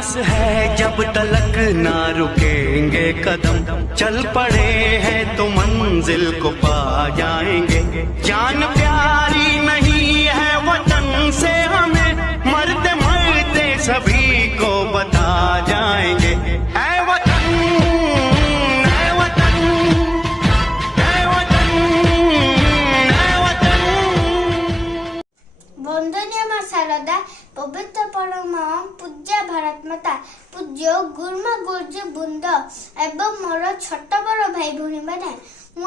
सांस है जब तलक ना रुकेंगे कदम, चल पड़े हैं तो मंजिल को पा जाएंगे। जान प्यारी नहीं है वतन से हमें, मरते मरते सभी को बता जाएंगे। ऐ वतन, ऐ वतन, ऐ वतन, ऐ वतन। वंदनीय मां शारदा, पवित्र परम पूज्य भारत माता, पूज्य गुरुमा गुरुजी बृंद एवं मोर छोट बड़ भाई भौणी मैंने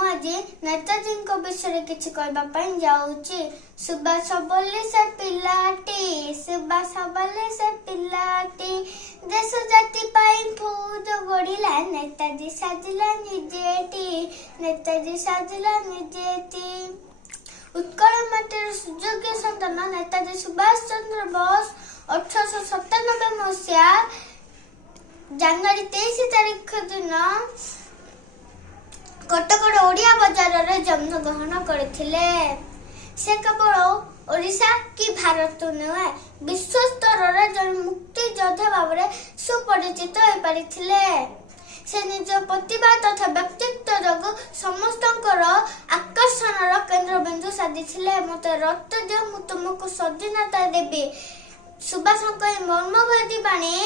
आज नेताजी विषय किसी कहवाई जाऊँगी। सुभाष बोली से पिलाटी, सुभाष बोली से पिलाटी, देश जाति पाई फौज गढ़िला, नेताजी साजिला निजेटी, नेताजी साजिला निजेटी। उत्कल माटीर सुयोग्य सन्तान नेताजी सुभाष चंद्र बोस 1897 मसीहा जनवरी 23 तारीख दिन कटक ओडिया बजार रे जन्म ग्रहण करथिले। से केवल ओडिशा कि भारत नुहे, विश्व स्तर रे जन मुक्ति योद्धा भाव में सुपरिचित हो पारिथिले। से निज प्रतिभा तथा व्यक्तित्व जोगु समस्तଙ୍କର आकर्षणर केंद्र बिंदु साधिथिले। मते रक्त दियो मु तुमको स्वाधीनता देबी, सुभाषଙ୍କ मर्मभेदी बाणी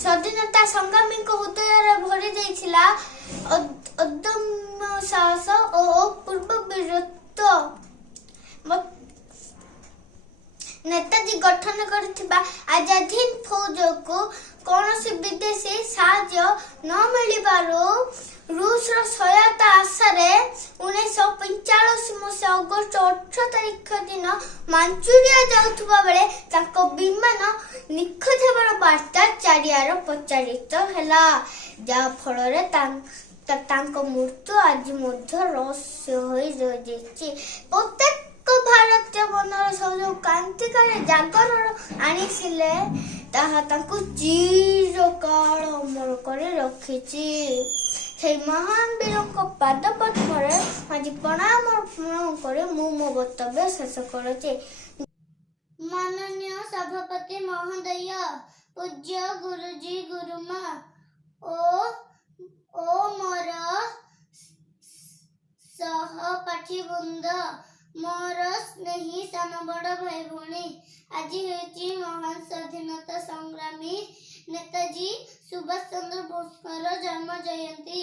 स्वाधीनता संग्रामी हृदय भरी देइथिला अदम्य साहस और पूर्व वीरत्व। नेताजी गठन करथिबा आजाद हिंद फौज को कौनसी विदेशी साहाय्य न मिलिबारु रूस रो सहायता आशारे 1945 मसीहा अगस्त 18 तारीख दिन मांचुरिया जाउथबा बेले ताको विमान निखोज हेबार वार्ता चारियार प्रचारित हैला, जा फल रे तांको मृत्यु आज मध्य रहस्य होई रहिछि। प्रत्येक भारतीय मनर सब क्रांतिकारी जागरण आनिसिले ताहा तांको चिरकाल अमर करे रखिछि। से महान वीरଙ୍କ पाद पद्मरे आज प्रणाम अर्पण करे मु मो वक्तव्य शेष करुछि। माननीय सभापति महोदय, पूज्य गुरुजी गुरुमा ओ मोर सहपाठी वृंद, मोर स्नेही सान बड़ भाई भौणी, आज होइछि महान स्वाधीनता संग्रामी नेताजी सुभाष चंद्र बोस जन्म जयंती।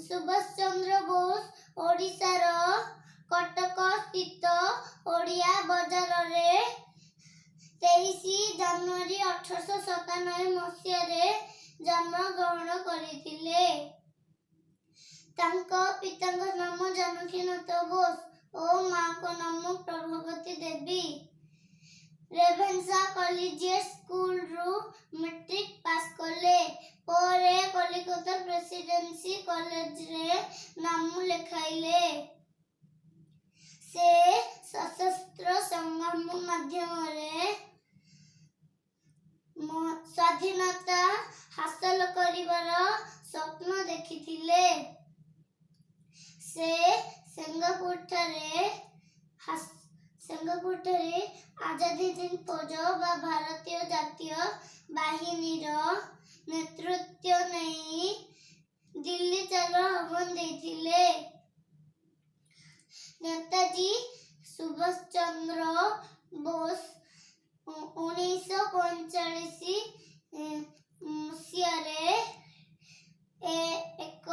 सुभाष चंद्र बोस ओडिशार कटक स्थित ओडिया बजार रे 23 जनवरी 1897 मसीह जन्म ग्रहण करथिले। तांको पिताଙ୍କ नाम जानकीनाथ बोस और मां को नाम प्रभावती देवी। रेभेन्सा कॉलेजिएट स्कूल रु मैट्रिक पास कले, परे कलिकता प्रेसिडेंसी कॉलेज रे नाम लेखाइले। से सशस्त्र संग्राम माध्यम रे स्वाधीनता हासिल करिवार स्वप्न देखिथिले। से सिंगापुर ठारे आजादी दिन फौज बा भारतीय जातीय बाहिनी नेतृत्व नहीं दिल्ली चलो आह्वान देथिले। नेताजी सुभाष चंद्र बोस 1945 मसीह एक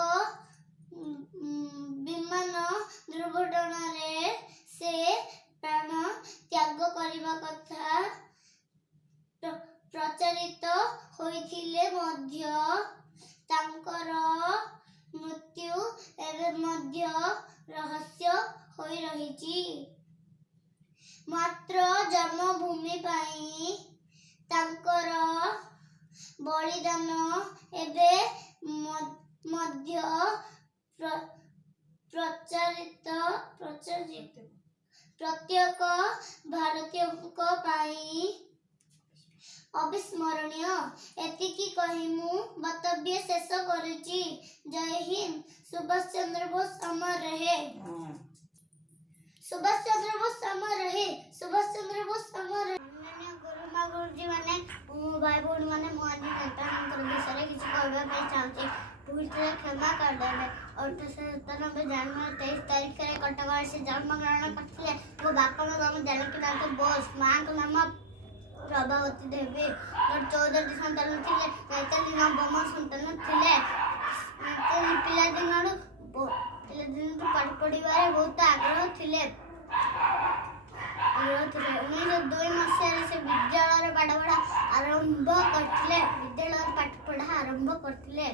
विमान दुर्घटना रे से प्राण त्याग करने कथा प्रचारित होइथिले मध्य तांकर मृत्यु एवं मध्य रहस्य होई रहिछि। मात्र जन्मभूमि पाई तांकर बलिदान एबे मध्य प्रचारित प्रत्येक भारतीय अविस्मरणीय। एतिकी कही मु वक्तव्य शेष करुछि। जय हिंद। सुभाष चंद्र बोस अमर रहे। सुभाष चंद्र बोस अमर रहे। सुभाष चंद्र बोस अमर रहे। गुरुमा गुरुजी माने ପାଇଁ ଚାହୁଁଛି। ଭୁଲରେ କ୍ଷମା କରିଦେବେ। 1897 ଜାନୁଆରୀ 23 ତାରିଖରେ କଟକରେ ସେ ଜନ୍ମଗ୍ରହଣ କରିଥିଲେ। ମୋ ବାପାଙ୍କ ନାମ ଜାନକୀନାଥ ବୋଷ, ମାଙ୍କ ନାମ ପ୍ରଭାବତୀ ଦେବୀ। 14ଟି ସନ୍ତାନ ଥିଲେ। ନେତାଜୀ ନବମ ସନ୍ତାନ ଥିଲେ। ନେତାଜୀ ପିଲାଦିନରୁ ପାଠ ପଢ଼ିବାରେ ବହୁତ ଆଗ୍ରହ ଥିଲେ। 1902 ମସିହାରେ ସେ ବିଦ୍ୟାଳୟରେ ପାଠପଢ଼ା ଆରମ୍ଭ କରିଥିଲେ।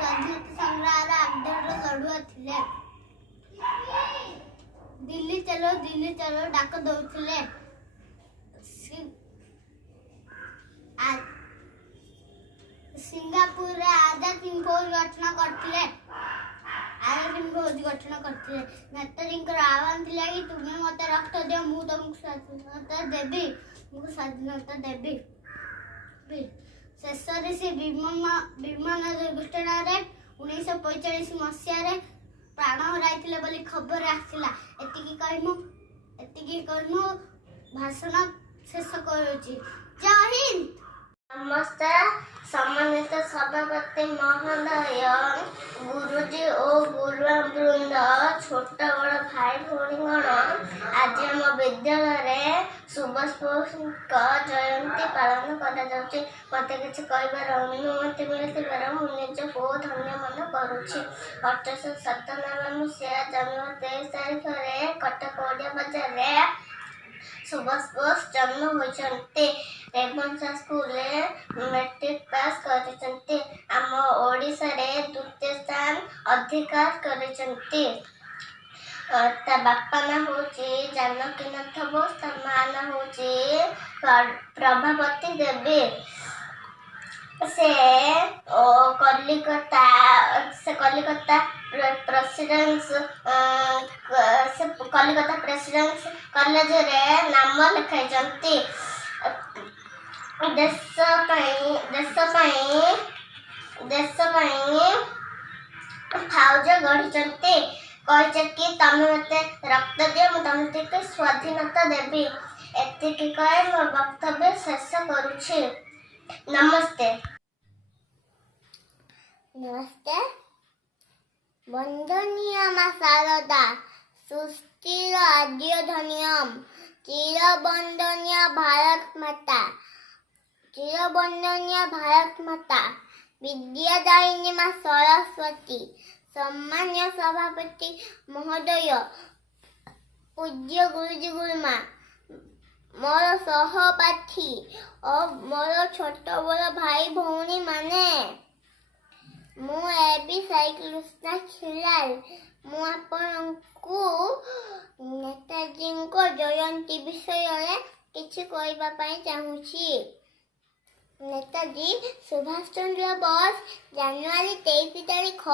ସ୍ୱାଧୀନତା ସଂଗ୍ରାମର ଆଦର୍ଶ ଲଢୁଆ ଥିଲେ। ଦିଲ୍ଲୀ ଚାଲୋ ଡାକ ଦଉଥିଲେ। ସିଙ୍ଗାପୁରରେ ଆଜାଦ ହିନ୍ଦ ଫୌଜ ଗଠନ କରିଥିଲେ। ନେତାଜୀଙ୍କର ଆହ୍ୱାନ ଥିଲା କି ତୁମେ ମତେ ରକ୍ତ ଦିଅ, ମୁଁ ତମକୁ ସ୍ୱାଧୀନତା ଦେବି। ଶେଷରେ ସେ ବିମାନ ଦୁର୍ଘଟଣାରେ 1945 ମସିହାରେ ପ୍ରାଣ ହରାଇଥିଲେ ବୋଲି ଖବର ଆସିଲା। ଏତିକି କହି ମୁଁ ଭାଷଣ ଶେଷ କରୁଛି। ଜୟ ହିନ୍ଦ। ନମସ୍କାର। ସମ୍ମାନିତ ସଭାପତି ମହୋଦୟ, ଗୁରୁଜୀ ଓ ଗୁରୁମା ବୃନ୍ଦ, ଛୋଟ ବଡ଼ ଭାଇ ଭଉଣୀଗଣ, ଆଜି ଆମ ବିଦ୍ୟାଳୟରେ ସୁଭାଷ ବୋଷଙ୍କ ଜୟନ୍ତୀ ପାଳନ କରାଯାଉଛି। ମୋତେ କିଛି କହିବାର ଅନୁମତି ମିଳିଥିବାରୁ ମୁଁ ନିଜକୁ ଧନ୍ୟ ମନେ କରୁଛି। 1897 ମସିହା ଜାନୁଆରୀ 23 ତାରିଖରେ କଟକ ଓଡ଼ିଆ ବଜାରରେ ସୁଭାଷ ବୋଷ ଜନ୍ମ ହୋଇଛନ୍ତି। ରେଭେନ୍ସା ସ୍କୁଲରେ ମେଟ୍ରିକ୍ ପାସ୍ କରିଛନ୍ତି। ଆମ ଓଡ଼ିଶାରେ ଦ୍ୱିତୀୟ ସ୍ଥାନ ଅଧିକାର କରିଛନ୍ତି। ତା ବାପା ନାଁ ହେଉଛି ଜାନକୀନାଥ ବୋଷ, ତା ମା ନାଁ ହେଉଛି ପ୍ରଭାବତୀ ଦେବୀ। ସେ କଲିକତା ପ୍ରେସିଡେନ୍ସି କଲେଜରେ ନାମ ଲେଖାଇଛନ୍ତି। ଦେଶ ପାଇଁ ଫୌଜ ଗଢ଼ିଛନ୍ତି। କହିছে କି ତମେ ମୋତେ ରକ୍ତ ଦିଅ, ମୁଁ ତମକୁ ସ୍ୱାଧୀନତା ଦେବି। ଏତିକି କହି ମୋ ବକ୍ତବ୍ୟ ଶେଷ କରୁଛି। ନମସ୍ତେ। ବନ୍ଦନୀୟ ମା ଶାରଦା, ସୃଷ୍ଟିର ଆଦ୍ୟ ଧନିୟମ, ଚିରବନ୍ଦନୀୟ ଭାରତ ମାତା, ବିଦ୍ୟାଦାୟିନୀ ମା ସରସ୍ୱତୀ, ସମ୍ମାନୀୟ ସଭାପତି ମହୋଦୟ, ପୂଜ୍ୟ ଗୁରୁଜୀ ଗୁରୁମା, ମୋର ସହପାଠୀ ଓ ମୋର ଛୋଟ ବଡ଼ ଭାଇ ଭଉଣୀ ମାନେ, ମୁଁ এবি ସାଇକୃଷ୍ଣା ଖିଲାଲ। ମୁଁ ଆପଣଙ୍କୁ ନେତାଜୀଙ୍କ ଜୟନ୍ତୀ ବିଷୟରେ କିଛି କହିବା ପାଇଁ ଚାହୁଁଛି। ନେତାଜୀ ସୁଭାଷ ଚନ୍ଦ୍ର ବୋଷ ଜାନୁଆରୀ 23 ତାରିଖ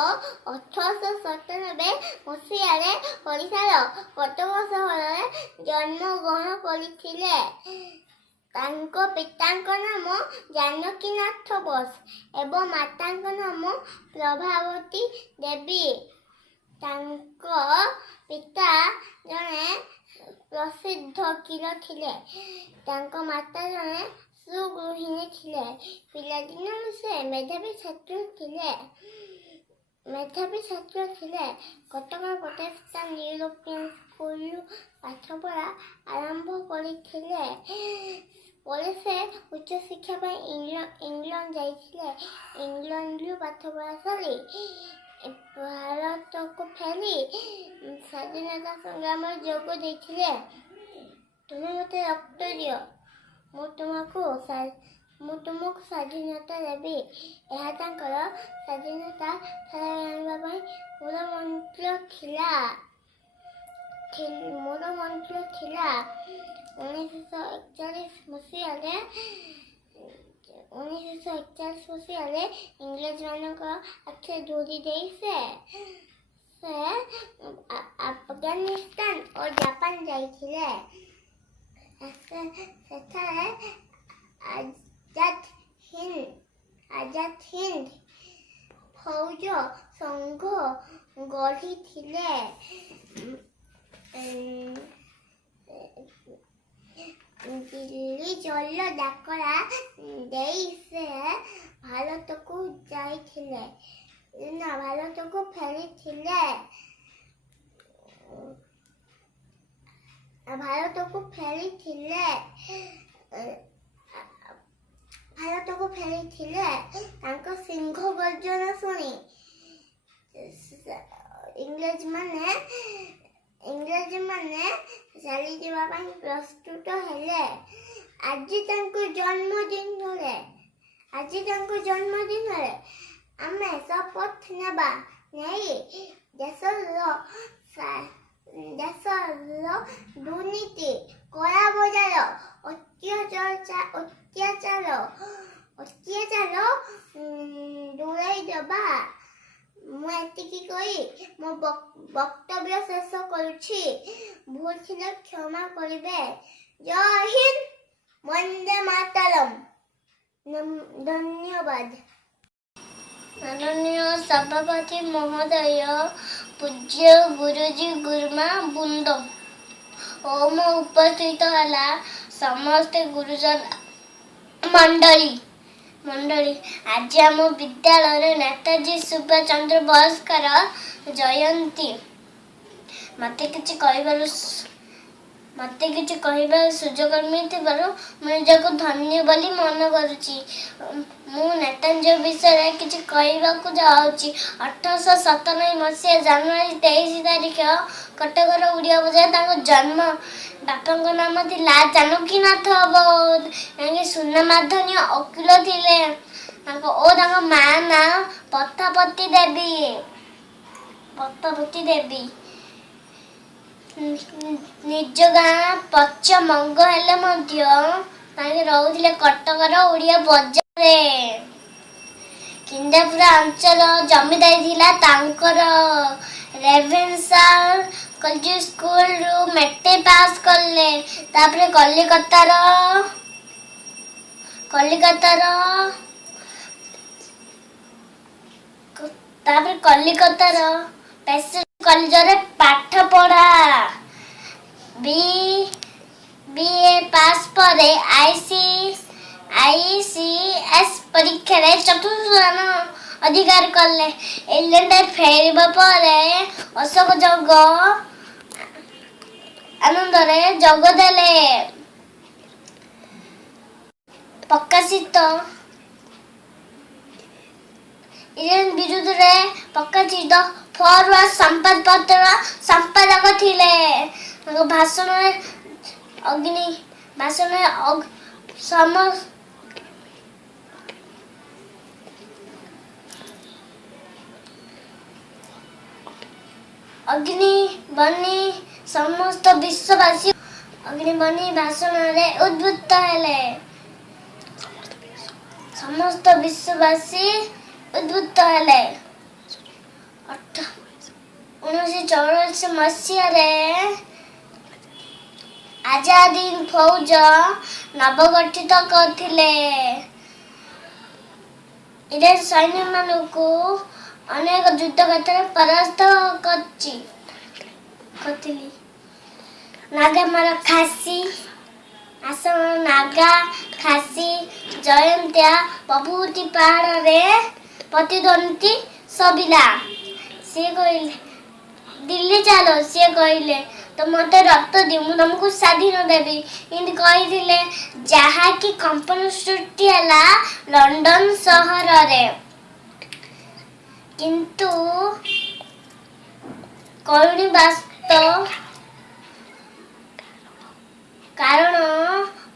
1897 ମସିହାରେ ଓଡ଼ିଶାର କଟକ ସହରରେ ଜନ୍ମଗ୍ରହଣ କରିଥିଲେ। ତାଙ୍କ ପିତାଙ୍କ ନାମ ଜାନକୀନାଥ ବୋଷ ଏବଂ ମାତାଙ୍କ ନାମ ପ୍ରଭାବତୀ ଦେବୀ। ତାଙ୍କ ପିତା ଜଣେ ପ୍ରସିଦ୍ଧ ଓକିଲ ଥିଲେ। ତାଙ୍କ ମାତା ଜଣେ ସୁଗୃହିଣୀ ଥିଲେ। ପିଲାଦିନରୁ ସେ ମେଧାବୀ ଛାତ୍ର ଥିଲେ। କଟକର ପ୍ରତିଷ୍ଠିତ ୟୁରୋପିଆନ ସ୍କୁଲରୁ ପାଠପଢ଼ା ଆରମ୍ଭ କରିଥିଲେ। ପରେ ସେ ଉଚ୍ଚଶିକ୍ଷା ପାଇଁ ଇଂଲଣ୍ଡ ଯାଇଥିଲେ। ଇଂଲଣ୍ଡରୁ ପାଠପଢ଼ା ସାରି ଭାରତକୁ ଫେରି ସ୍ୱାଧୀନତା ସଂଗ୍ରାମରେ ଯୋଗ ଦେଇଥିଲେ। ତୁମେ ମୋତେ ରକ୍ତ ଦିଅ, ମୁଁ ତୁମକୁ ସ୍ୱାଧୀନତା ଦେବି। ଏହା ତାଙ୍କର ସ୍ୱାଧୀନତା ଫେରାଇ ଆଣିବା ପାଇଁ ମୋର ମନ୍ତ୍ର ଥିଲା। 1941 ମସିହାରେ ଇଂରେଜମାନଙ୍କ ଆଖିରେ ଧୂଳି ଦେଇ ସେ ଆଫଗାନିସ୍ତାନ ଓ ଜାପାନ ଯାଇଥିଲେ। ସେଠାରେ ଆଜାଦ ହିନ୍ଦ ଫୌଜ ସଂଘ ଗଢ଼ିଥିଲେ। ଦିଲ୍ଲୀ ଜଳ ଡାକରା ଦେଇ ସେ ଭାରତକୁ ଭାରତକୁ ଫେରିଥିଲେ ଭାରତକୁ ଫେରିଥିଲେ ତାଙ୍କ ସିଂହ ଗର୍ଜନ ଶୁଣି ଇଂରେଜମାନେ ଚାଲିଯିବା ପାଇଁ ପ୍ରସ୍ତୁତ ହେଲେ। ଆଜି ତାଙ୍କ ଜନ୍ମଦିନରେ ଆମେ ଶପଥ ନେଇ ଦେଶର ଦୁର୍ନୀତି, କଳା ବଜାର, ଅତ୍ୟାଚାର ଦୂରେଇ ଦେବା। ମୁଁ ଏତିକି କହି ମୋ ବକ୍ତବ୍ୟ ଶେଷ କରୁଛି। ଭୁଲ ଥିଲେ କ୍ଷମା କରିବେ। ଜୟ ହିନ୍ଦ, ବନ୍ଦେ ମାତରମ୍। ଧନ୍ୟବାଦ। ମାନନୀୟ ସଭାପତି ମହୋଦୟ, ପୂଜ୍ୟ ଗୁରୁଜୀ ଗୁରୁମା ବୃନ୍ଦ ଓ ମୋ ଉପସ୍ଥିତ ହେଲା ସମସ୍ତେ ଗୁରୁଜନ ମଣ୍ଡଳୀ। ଆଜି ଆମ ବିଦ୍ୟାଳୟରେ ନେତାଜୀ ସୁଭାଷ ଚନ୍ଦ୍ର ବୋଷଙ୍କର ଜୟନ୍ତୀ। ମୋତେ କିଛି କହିବାର ସୁଯୋଗ ମିଳିଥିବାରୁ ମୁଁ ନିଜକୁ ଧନ୍ୟ ବୋଲି ମନେ କରୁଛି। ମୁଁ ନେତାଜୀଙ୍କ ବିଷୟରେ କିଛି କହିବାକୁ ଯାଉଛି। 1897 ମସିହା ଜାନୁଆରୀ 23 ତାରିଖ କଟକର ଓଡ଼ିଆ ବଜାରରେ ତାଙ୍କ ଜନ୍ମ। ବାପାଙ୍କ ନାମ ଥିଲା ଜାନକୀନାଥ ବୋଷ। ତାଙ୍କେ ସୁନାମାଧନ୍ୟ ଓକିଲ ଥିଲେ। ତାଙ୍କ ମା ନାଁ ପଦ୍ମାବତୀ ଦେବୀ। ନିଜ ଗାଁ ପଶ୍ଚିମବଙ୍ଗ ହେଲେ ମଧ୍ୟ ତାଙ୍କେ ରହୁଥିଲେ କଟକର ଓଡ଼ିଆ ବଜାରରେ। କେନ୍ଦ୍ରାପଡ଼ା ଅଞ୍ଚଳ ଜମିଦାରୀ ଥିଲା ତାଙ୍କର। ରେଭେନ୍ସା କଲେଜ ସ୍କୁଲରୁ ମେଟ୍ରିକ୍ ପାସ୍ କଲେ। ତାପରେ କଲିକତାର ପ୍ରେସିଡେନ୍ସି କଲେଜରେ ପାଠ ପଢା। BA ପାସ୍ ପରେ ICS ପରୀକ୍ଷାରେ ଚତୁର୍ଥ ସ୍ଥାନ ଅଧିକାର କଲେ। ଇଂଲଣ୍ଡରେ ଫେରିବା ପରେ ଅଶୋକ ଆନନ୍ଦରେ ଯୋଗ ଦେଲେ। ପ୍ରକାଶିତ ଇଂରେଜ ବିରୁଦ୍ଧରେ ପ୍ରକାଶିତ ଫରୱାର୍ଡ ସମ୍ବାଦପତ୍ରର ସମ୍ପାଦକ ଥିଲେ। ତାଙ୍କ ଭାଷଣରେ ସମସ୍ତ ବିଶ୍ୱବାସୀ ଭାଷଣରେ ଉଦ୍ବୁଦ୍ଧ ହେଲେ। 1944 ମସିହାରେ ଆଜାଦ ହିନ୍ଦ ଫୌଜ ନବଗଠିତ କରିଥିଲେ। ଇଂରେଜ ସୈନ୍ୟମାନଙ୍କୁ ଅନେକ ଯୁଦ୍ଧ କ୍ଷେତ୍ରରେ ପରାସ୍ତ କରିଥିଲି। ନାଗା ଖାସି ଜୟନ୍ତିଆ ପ୍ରଭୃତି ପାହାଡ଼ରେ ପ୍ରତିଦ୍ୱନ୍ଦ୍ୱୀ ସବିଲା। ସିଏ କହିଲେ ଦିଲ୍ଲୀ ଚାଲ। ସିଏ କହିଲେ ତ ମୋତେ ରକ୍ତ ଦିଅ, ମୁଁ ତମକୁ ସ୍ୱାଧୀନ ଦେବି। ଏମିତି କହିଥିଲେ। ଯାହାକି କମ୍ପନ ସୃଷ୍ଟି ହେଲା ଲଣ୍ଡନ ସହରରେ। କିନ୍ତୁ କାରଣ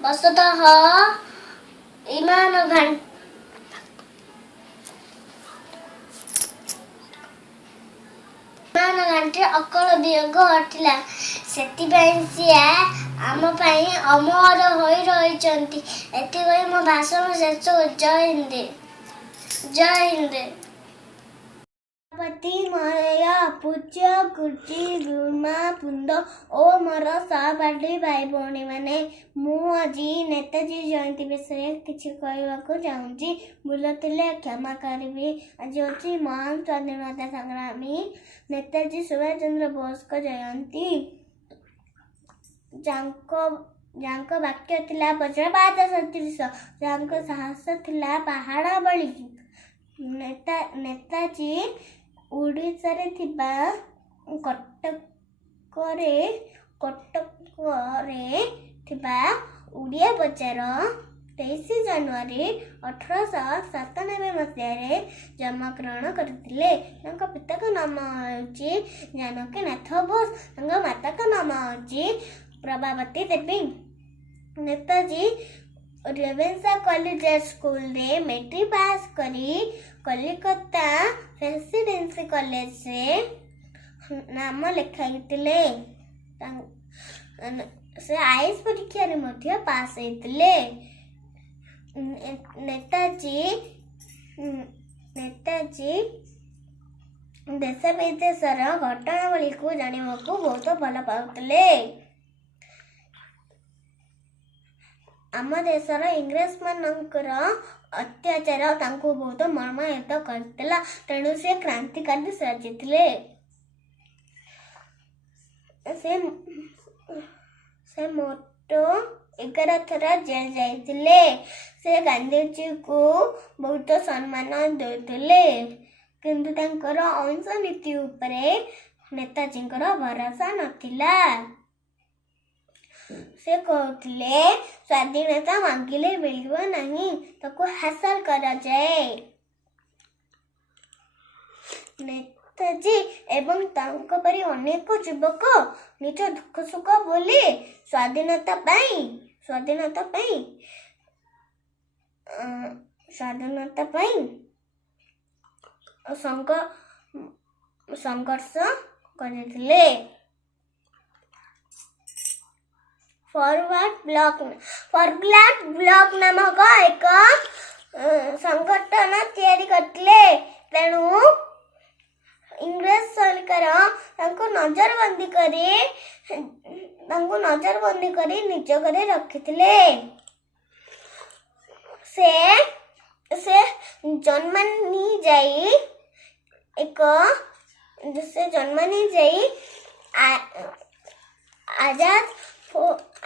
ବଶତଃ ବିମାନ ଘାଟିରେ ଅକାଳ ବିୟୋଗ ଘଟିଲା। ସେଥିପାଇଁ ସିଏ ଆମ ପାଇଁ ଅମର ହୋଇ ରହିଛନ୍ତି। ଏଥିପାଇଁ ମୋ ଭାଷଣ ଶେଷ। ଜୟ ହିନ୍ଦ। ସଭାପତି ମହୋଦୟ, ପୂଜ୍ୟ ଗୁରୁଜୀ ଗୁରୁମା ବୃନ୍ଦ ଓ ମୋର ସହପାଠୀ ଭାଇ ଭଉଣୀମାନେ, ମୁଁ ଆଜି ନେତାଜୀ ଜୟନ୍ତୀ ବିଷୟରେ କିଛି କହିବାକୁ ଚାହୁଁଛି। ଭୁଲ ଥିଲେ କ୍ଷମା କରିବି। ଆଜି ହେଉଛି ମହାନ ସ୍ୱାଧୀନତା ସଂଗ୍ରାମୀ ନେତାଜୀ ସୁଭାଷ ଚନ୍ଦ୍ର ବୋଷଙ୍କ ଜୟନ୍ତୀ। ଯାଙ୍କ ବାକ୍ୟ ଥିଲା ବଜ୍ରପାତ ସଦୃଶ, ଯାଙ୍କ ସାହସ ଥିଲା ପାହାଡ଼ ଭଳି। ନେତାଜୀ ଓଡ଼ିଶାରେ ଥିବା କଟକରେ ଥିବା ଓଡ଼ିଆ ବଜାର 23 ଜାନୁଆରୀ 1897 ମସିହାରେ ଜନ୍ମଗ୍ରହଣ କରିଥିଲେ। ତାଙ୍କ ପିତାଙ୍କ ନାମ ହେଉଛି ଜାନକୀନାଥ ବୋଷ, ତାଙ୍କ ମାତାଙ୍କ ନାମ ହେଉଛି ପ୍ରଭାବତୀ ଦେବୀ। ନେତାଜୀ ରେଭେନ୍ସା କଲେଜିଏଟ୍ ସ୍କୁଲରେ ମେଟ୍ରିକ୍ ପାସ୍ କରି କଲିକତା ପ୍ରେସିଡେନ୍ସି କଲେଜରେ ନାମ ଲେଖାଇଥିଲେ। ସେ ଆଇଏଏସ୍ ପରୀକ୍ଷାରେ ମଧ୍ୟ ପାସ୍ ହେଇଥିଲେ। ନେତାଜୀ ଦେଶ ବିଦେଶର ଘଟଣାବଳୀକୁ ଜାଣିବାକୁ ବହୁତ ଭଲ ପାଉଥିଲେ। ଆମ ଦେଶର ଇଂରେଜମାନଙ୍କର ଅତ୍ୟାଚାର ତାଙ୍କୁ ବହୁତ ମର୍ମାହତ କରିଥିଲା, ତେଣୁ ସେ କ୍ରାନ୍ତିକାରୀ ସାଜିଥିଲେ। ସେ ମୋଟ 11 ଥର ଜେଲ୍ ଯାଇଥିଲେ। ସେ ଗାନ୍ଧୀଜୀଙ୍କୁ ବହୁତ ସମ୍ମାନ ଦେଉଥିଲେ, କିନ୍ତୁ ତାଙ୍କର ଅହିଂସ ନୀତି ଉପରେ ନେତାଜୀଙ୍କର ଭରସା ନଥିଲା। ସେ କହୁଥିଲେ ସ୍ୱାଧୀନତା ମାଗିଲେ ମିଳିବ ନାହିଁ, ତାକୁ ହାସଲ କରାଯାଏ। ନେତାଜୀ ଏବଂ ତାଙ୍କ ପରି ଅନେକ ଯୁବକ ନିଜ ଦୁଃଖ ସୁଖ ଭୁଲି ସ୍ୱାଧୀନତା ପାଇଁ ସଂଘର୍ଷ କରିଥିଲେ। ଫରୱାର୍ଡ ବ୍ଲକ ନାମକ ଏକ ସଂଗଠନ ତିଆରି କରିଥିଲେ, ତେଣୁ ଇଂରେଜ ସରକାର ତାଙ୍କୁ ନଜରବନ୍ଦୀ କରି ନିଜ ଘରେ ରଖିଥିଲେ। ସେ ଜର୍ମାନୀ ଯାଇ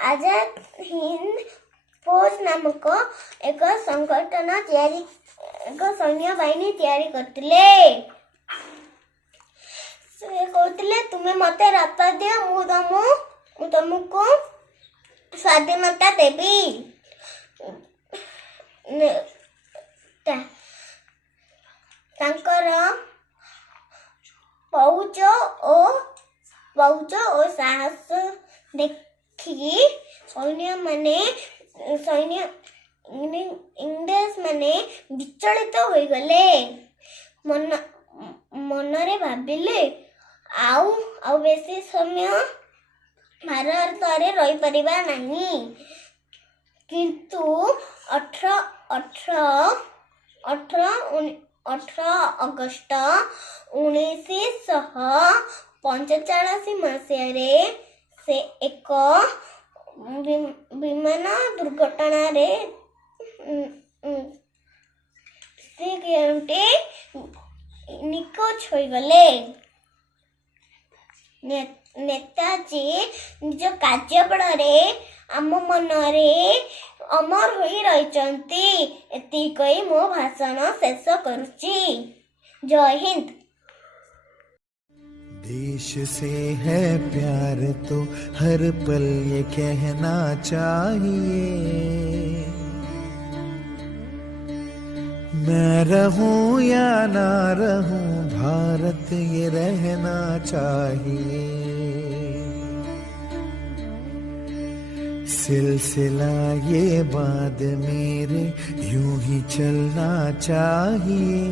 ଆଜାଦ ହିନ୍ଦ ଫୌଜ ନାମକ ଏକ ସୈନ୍ୟ ବାହିନୀ ତିଆରି କରିଥିଲେ। ସେ କହୁଥିଲେ ତୁମେ ମତେ ରକ୍ତ ଦିଅ, ମୁଁ ତମକୁ ସ୍ୱାଧୀନତା ଦେବି। ତାଙ୍କର ପୌଜ ଓ ସାହସ ଦେଖି ଇଂରେଜମାନେ ବିଚଳିତ ହୋଇଗଲେ। ମନରେ ଭାବିଲେ ଆଉ ବେଶୀ ସମୟ ଭାରତରେ ରହିପାରିବା ନାହିଁ, କିନ୍ତୁ 18 ଅଗଷ୍ଟ 1945 ମସିହାରେ ସେ ଏକ ବିମାନ ଦୁର୍ଘଟଣାରେ ନିଖୋଜ ହୋଇଗଲେ। ନେତାଜୀ ନିଜ କାର୍ଯ୍ୟ ବଳରେ ଆମ ମନରେ ଅମର ହୋଇ ରହିଛନ୍ତି। ଏତିକି କହି ମୋ ଭାଷଣ ଶେଷ କରୁଛି। ଜୟ ହିନ୍ଦ। देश से है प्यार तो हर पल ये कहना चाहिए, मैं रहूं या ना रहूं भारत ये रहना चाहिए। सिलसिला ये बात मेरे यूं ही चलना चाहिए,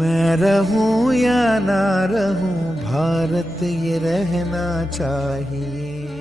मैं रहूं या ना रहूं भारत ये रहना चाहिए।